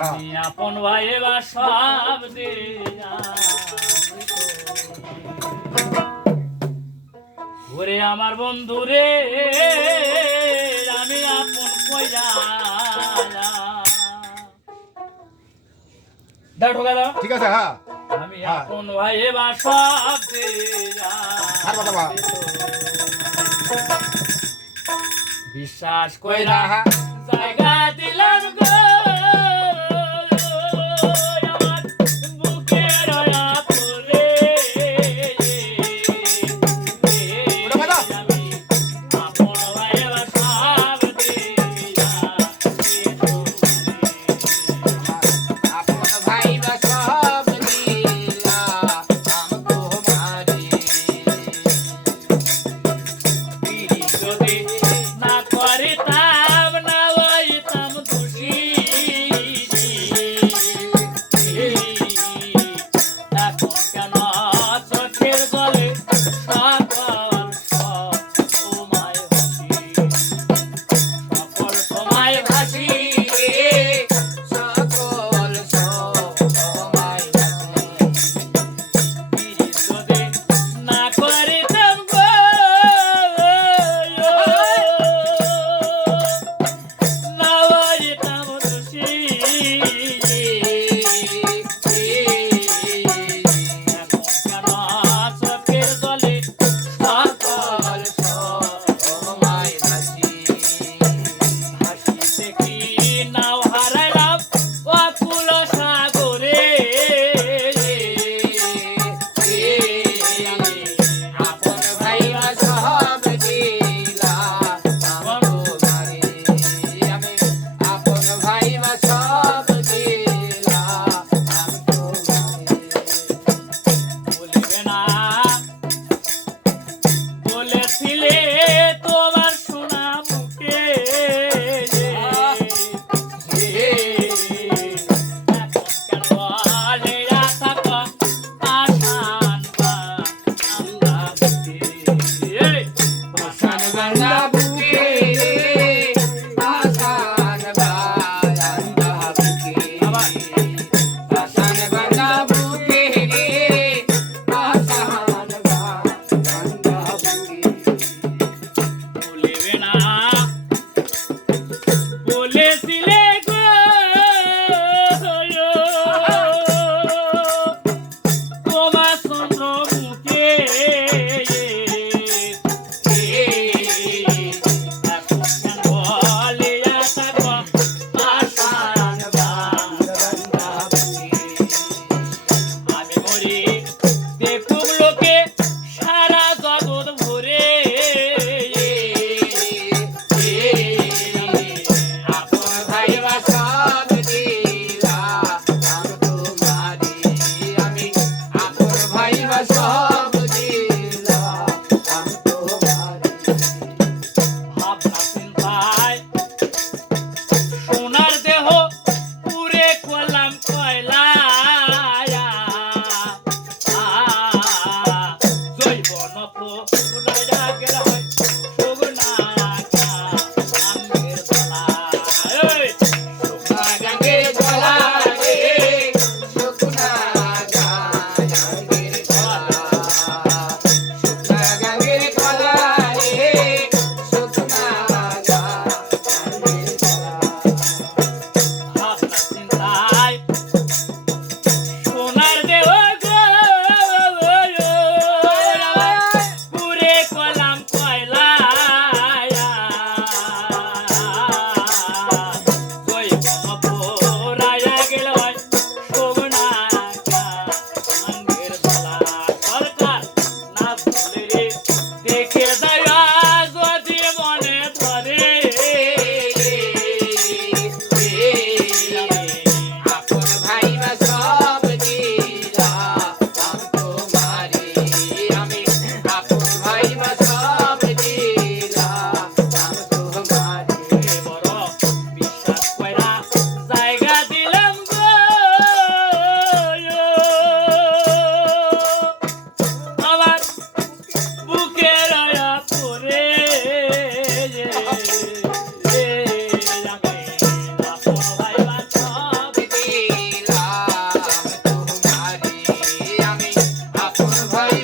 আমি আপন ভাই বা সব ওরে আমার বন্ধু রে আমি আপন কইরা দাও ঢোকা দাও ঠিক আছে হ্যাঁ আমি আপন ভাই বা সব বিশ্বাস কইরা জায়গা দিলাম গো আমার বুকের আপরে আমি আপন ভাই বা সব আপন ভাই বা সব দিলাম তোমারে যদি না করিতাম না হইতাম খুশি এখন কেন চোখের জলে সকল সময় ভাসি সকল সময় ভাসি সকল সময় যদি না করিতাম গো না হইতাম খুশি চোখের জলে সকল সময় ভাসি হাসিতে কি নাও হারাইলাম অকুল সাগরে আপন ভাই বা সব দিলাম তোমারে আমি আপন ভাই বা সব দিলাম তোমারে বলিবে না বলেছিলে তোমার সোনা মুখে এখন কেন বলে থাকো আসান বা আল্লাহ আসান বান্দা বুকে আসান বান্দা বুকে আসান বান্দা বুকে আসান বান্দা বুকে বলিবে না বলেছিলে গো তোমার চন্দ্র মুখে এখন কেন বলে থাকো আসান বান্দা বুকে আমি মরি দেখুক লোকে সারা জগৎ ভরে আপন ভাই বা সব দিলাম তোমারে আমি আপন ভাই বা সব দিলাম তোমারে ভাবনা চিন্তায় সোনার দেহ পুরে করলাম কয়লা জৈব নত্র উড়াইয়া গেল হয় সগুনা আঙ্গের তলা গাঙ্গের গলা রে শুকনা গাঙ্গের গলা শুকনা গাঙ্গের গলা রে শুকনা গাঙ্গের গলা ভাবনা চিন্তায় সোনার দেহ পুরে কলাম ভাই